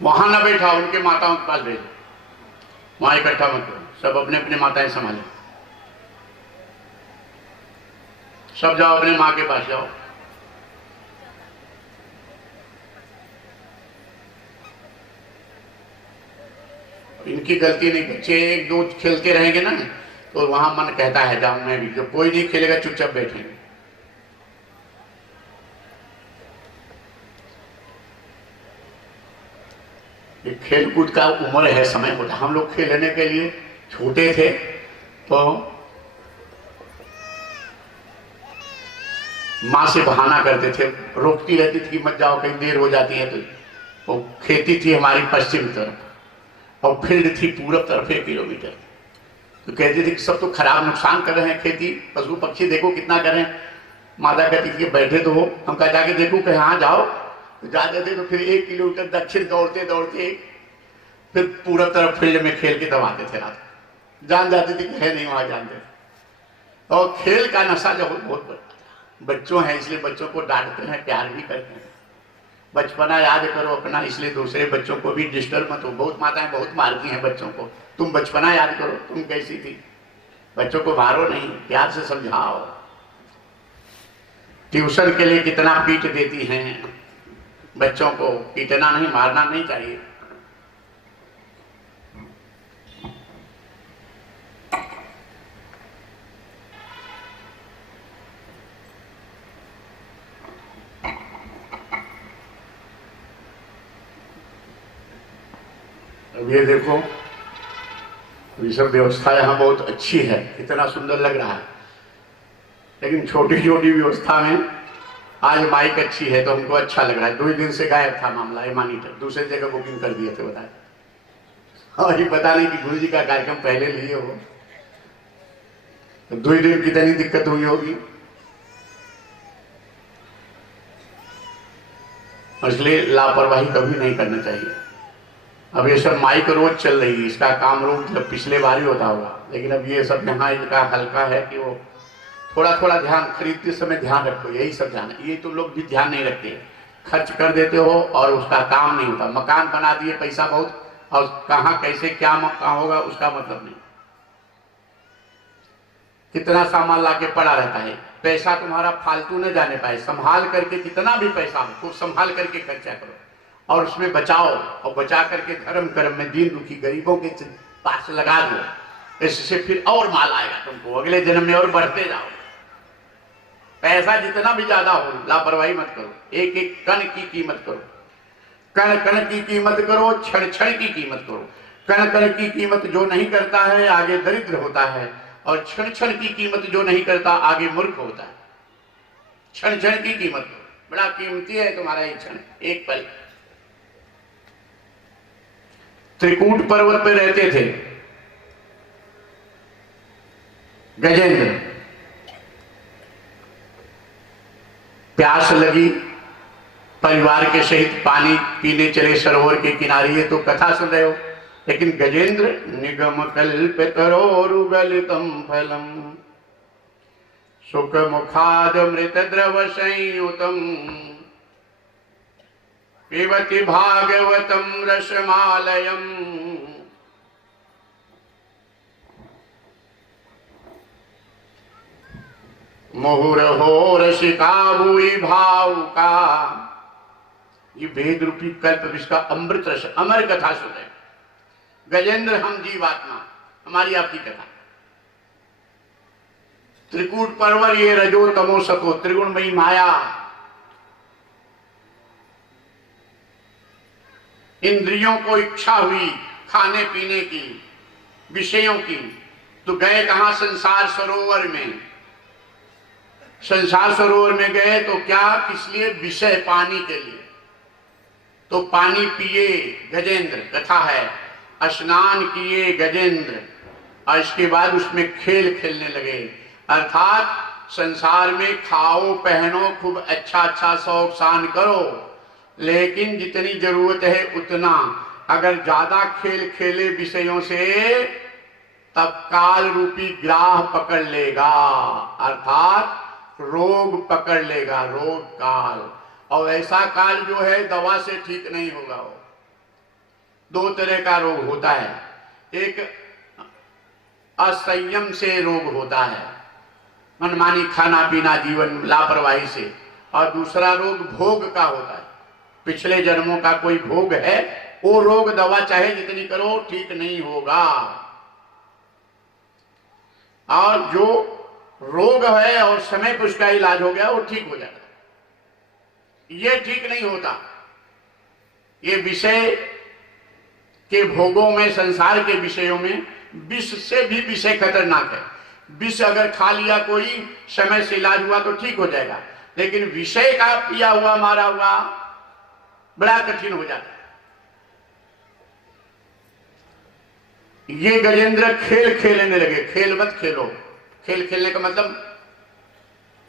वहां ना बैठा, उनके माताओं के पास भेजो, वहां इकट्ठा मत करो, सब अपने अपने माताएं संभालो, सब जाओ अपने माँ के पास जाओ। इनकी गलती नहीं, बच्चे एक दो खेलते रहेंगे ना तो वहां मन कहता है जाऊं मैं भी, जब कोई नहीं खेलेगा चुपचाप बैठेंगे। ये खेल कूद का उम्र है, समय होता, हम लोग खेलने के लिए छोटे थे तो माँ से बहाना करते थे, रोकती रहती थी मत जाओ कहीं देर हो जाती है, तो वो खेती थी हमारी पश्चिम तरफ और फील्ड थी पूरब तरफ 1 किलोमीटर, तो कहती थी कि सब तो खराब नुकसान कर रहे हैं, खेती पशु पक्षी देखो कितना कर रहे हैं। माता कहती थी बैठे तो हो, हम कहा जाके देखूं कि हाँ जाओ, तो जाते थे तो फिर 1 किलोमीटर दक्षिण दौड़ते दौड़ते फिर पूरब तरफ फील्ड में खेल के दब आते थे, रात जान जाते थे कि है नहीं वहां जानते थे। और खेल का नशा जो बहुत बड़ा, बच्चों हैं इसलिए बच्चों को डांटते हैं, प्यार भी करते हैं, बचपना याद करो अपना, इसलिए दूसरे बच्चों को भी डिस्टर्ब मत हो। बहुत माताएं बहुत मारती हैं बच्चों को, तुम बचपना याद करो तुम कैसी थी, बच्चों को मारो नहीं, प्यार से समझाओ। ट्यूशन के लिए कितना पीट देती हैं बच्चों को, पीटना नहीं मारना नहीं चाहिए। अब ये देखो, ये सब व्यवस्था यहाँ बहुत अच्छी है, इतना सुंदर लग रहा है, लेकिन छोटी छोटी व्यवस्था में आज माइक अच्छी है तो हमको अच्छा लग रहा है। 2 दिन से गायब था मामला, ये मॉनिटर दूसरे जगह बुकिंग कर दिए थे, बताए। और ये पता नहीं कि गुरु जी का कार्यक्रम पहले लिए हो तो 2 दिन कितनी दिक्कत हुई होगी। इसलिए लापरवाही कभी नहीं करना चाहिए। अब ये सब माइक रोज चल रही है, इसका काम रोज जब पिछले बार ही होता होगा, लेकिन अब ये सब यहाँ इनका हल्का है कि वो थोड़ा थोड़ा ध्यान, खरीदते समय ध्यान रखो, यही सब ध्यान है। ये तो लोग भी ध्यान नहीं रखते, खर्च कर देते हो और उसका काम नहीं होता। मकान बना दिए पैसा बहुत, और कहाँ कैसे क्या मकान होगा उसका मतलब नहीं। कितना सामान लाके पड़ा रहता है, पैसा तुम्हारा फालतू न जाने पाए, संभाल करके जितना भी पैसा हो खूब संभाल करके खर्चा करो और उसमें बचाओ, और बचा करके धर्म कर्म में दीन दुखी गरीबों के पास लगा दो, इससे फिर और माल आएगा तुमको, अगले जन्म में और बढ़ते जाओ। पैसा जितना भी ज्यादा हो लापरवाही मत करो, एक एक कण की कीमत करो, कण कण की कीमत करो, क्षण क्षण की कीमत करो। कण कण की कीमत जो नहीं करता है आगे दरिद्र होता है, और क्षण क्षण की कीमत जो नहीं करता आगे मूर्ख होता है। क्षण क्षण की कीमत करो, बड़ा कीमती है तुम्हारा एक क्षण, एक पल। त्रिकूट पर्वत पे रहते थे गजेंद्र, प्यास लगी, परिवार के सहित पानी पीने चले सरोवर के किनारे, ये तो कथा सुन रहे हो। लेकिन गजेंद्र निगम कल्पितरोरुगलितम फलम सुख मुखाद मृत द्रव संयुतम पिबति भागवतम रसमालयम। मुहुरहो रसिका भूई भाव का, ये वेद रूपी कल्प विष का अमृत रस, अमर कथा सुने। गजेंद्र हम जीवात्मा, हमारी आपकी कथा। त्रिकूट पर्वत ये रजो तमो सको त्रिगुणमयी माया, इंद्रियों को इच्छा हुई खाने पीने की, विषयों की, तो गए कहां? संसार सरोवर में। संसार सरोवर में गए तो क्या, किस लिए? विषय पानी के लिए। तो पानी पिए गजेंद्र, कथा है, स्नान किए गजेंद्र, और इसके बाद उसमें खेल खेलने लगे। अर्थात संसार में खाओ पहनो खूब अच्छा अच्छा शौक शान करो, लेकिन जितनी जरूरत है उतना। अगर ज्यादा खेल खेले विषयों से तब काल रूपी ग्राह पकड़ लेगा, अर्थात रोग पकड़ लेगा, रोग काल। और ऐसा काल जो है दवा से ठीक नहीं होगा। वो दो तरह का रोग होता है, एक असंयम से रोग होता है, मनमानी खाना पीना, जीवन लापरवाही से, और दूसरा रोग भोग का होता है, पिछले जन्मों का कोई भोग है, वो रोग दवा चाहे जितनी करो ठीक नहीं होगा। और जो रोग है और समय पर उसका इलाज हो गया वो ठीक हो जाता है, ये ठीक नहीं होता। ये विषय के भोगों में, संसार के विषयों में विष से भी विषय खतरनाक है। विष अगर खा लिया कोई, समय से इलाज हुआ तो ठीक हो जाएगा, लेकिन विषय का पिया हुआ मारा हुआ बड़ा कठिन हो जाता है। ये गजेंद्र खेल खेलने लगे। खेल मत खेलो। खेल खेलने का मतलब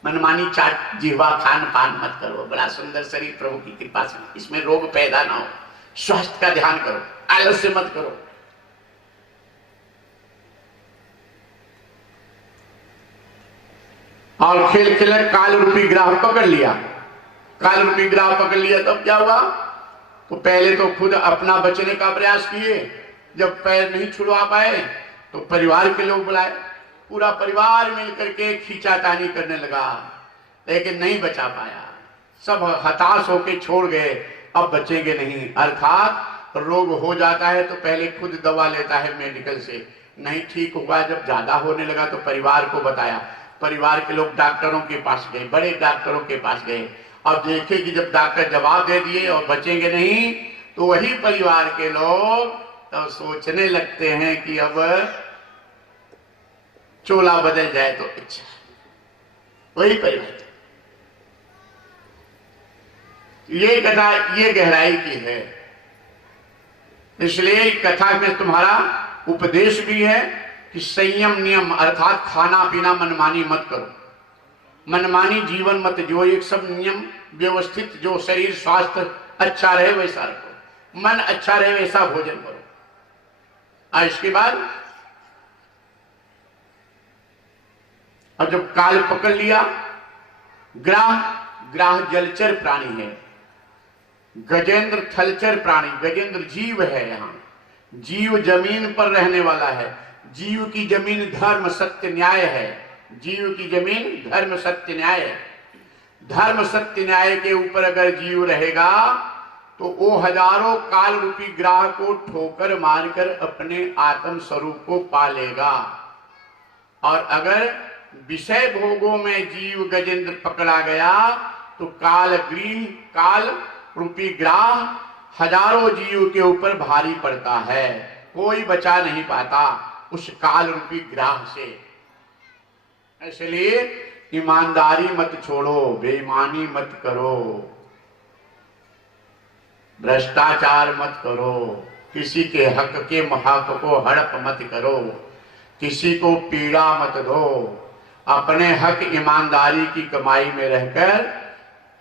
मनमानी चाट जिह्वा खान पान मत करो। बड़ा सुंदर शरीर प्रभु की कृपा से, इसमें रोग पैदा ना हो। स्वास्थ्य का ध्यान करो, आलस्य मत करो। और खेल खेले काल रूपी ग्राह पकड़ लिया। काल रूपी ग्राह पकड़ लिया तब क्या हुआ? तो पहले तो खुद अपना बचने का प्रयास किए, जब पैर नहीं छुड़वा पाए तो परिवार के लोग बुलाए, पूरा परिवार मिलकर के खींचातानी करने लगा, लेकिन नहीं बचा पाया। सब हताश होकर छोड़ गए, अब बचेंगे नहीं। अर्थात रोग हो जाता है तो पहले खुद दवा लेता है मेडिकल से, नहीं ठीक हुआ, जब ज्यादा होने लगा तो परिवार को बताया। परिवार के लोग डॉक्टरों के पास गए, बड़े डॉक्टरों के पास गए, और देखे कि जब डॉक्टर जवाब दे दिए और बचेंगे नहीं, तो वही परिवार के लोग तब सोचने लगते हैं कि अब चोला बदल जाए तो अच्छा। वही परिवार। ये कथा ये गहराई की है, इसलिए कथा में तुम्हारा उपदेश भी है कि संयम नियम, अर्थात खाना पीना मनमानी मत करो, मनमानी जीवन मत जियो। एक सब नियम व्यवस्थित, जो शरीर स्वास्थ्य अच्छा रहे वैसा रखो, मन अच्छा रहे वैसा भोजन करो। और इसके बाद और जब काल पकड़ लिया, ग्राह जलचर प्राणी है, गजेंद्र थलचर प्राणी। गजेंद्र जीव है, यहाँ जीव जमीन पर रहने वाला है। जीव की जमीन धर्म सत्य न्याय है। जीव की जमीन धर्म सत्य न्याय है। धर्म सत्य न्याय के ऊपर अगर जीव रहेगा तो वो हजारों काल रूपी ग्राह को ठोकर मारकर अपने आत्म स्वरूप को पा लेगा। और अगर विषय भोगों में जीव गजेंद्र पकड़ा गया तो काल रूपी ग्राह हजारों जीव के ऊपर भारी पड़ता है, कोई बचा नहीं पाता उस काल रूपी ग्राह से। इसलिए ईमानदारी मत छोड़ो, बेईमानी मत करो, भ्रष्टाचार मत करो, किसी के हक को हड़प मत करो, किसी को पीड़ा मत दो। अपने हक ईमानदारी की कमाई में रहकर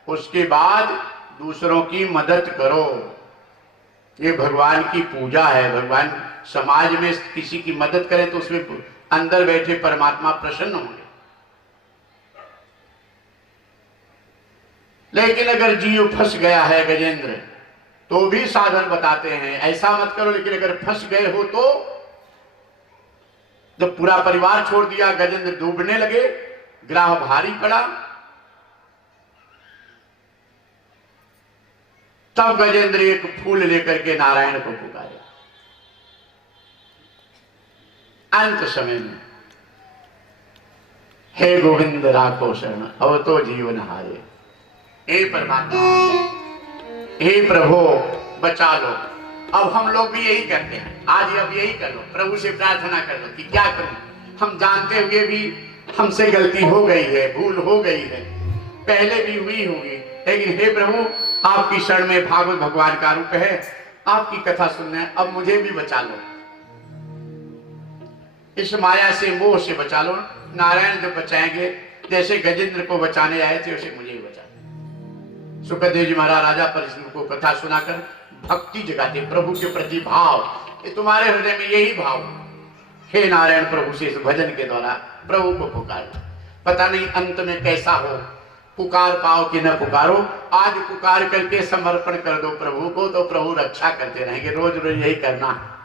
उसके बाद दूसरों की मदद करो। ये भगवान की पूजा है। भगवान समाज में किसी की मदद करें तो उसमें अंदर बैठे परमात्मा प्रसन्न होंगे। लेकिन अगर जीव फंस गया है गजेंद्र, तो भी साधन बताते हैं, ऐसा मत करो। लेकिन अगर फंस गए हो तो जब पूरा परिवार छोड़ दिया, गजेंद्र डूबने लगे, ग्राह भारी पड़ा, तब गजेंद्र एक फूल लेकर के नारायण को पुकारे। अंत समय में, हे गोविंद राखो शरण, अब तो जीवन हारे। हे परमात्मा, हे प्रभु बचा लो। अब हम लोग भी यही करते हैं, आज अब यही कर लो, प्रभु से प्रार्थना कर लो कि क्या करूं। हम जानते हुए भी हमसे गलती हो गई है, भूल हो गई है, पहले भी हुई होगी, लेकिन हे प्रभु आपकी शरण में भागवत भगवान का रूप है, आपकी कथा सुनना है, अब मुझे भी बचा लो, इस माया से मोह से बचा लो। नारायण जब बचाएंगे, जैसे गजेंद्र को बचाने आए थे वैसे मुझे भी बचा। सुखदेव जी महाराज राजा परिश्रम को कथा सुनाकर भक्ति जगाते, प्रभु के प्रति भाव। ये तुम्हारे हृदय में यही भाव, हे नारायण प्रभु से इस भजन के द्वारा प्रभु को पुकार। पता नहीं अंत में कैसा हो, पुकार पाओ कि न पुकारो, आज पुकार करके समर्पण कर दो प्रभु को, तो प्रभु रक्षा करते रहेंगे। रोज रोज यही करना है।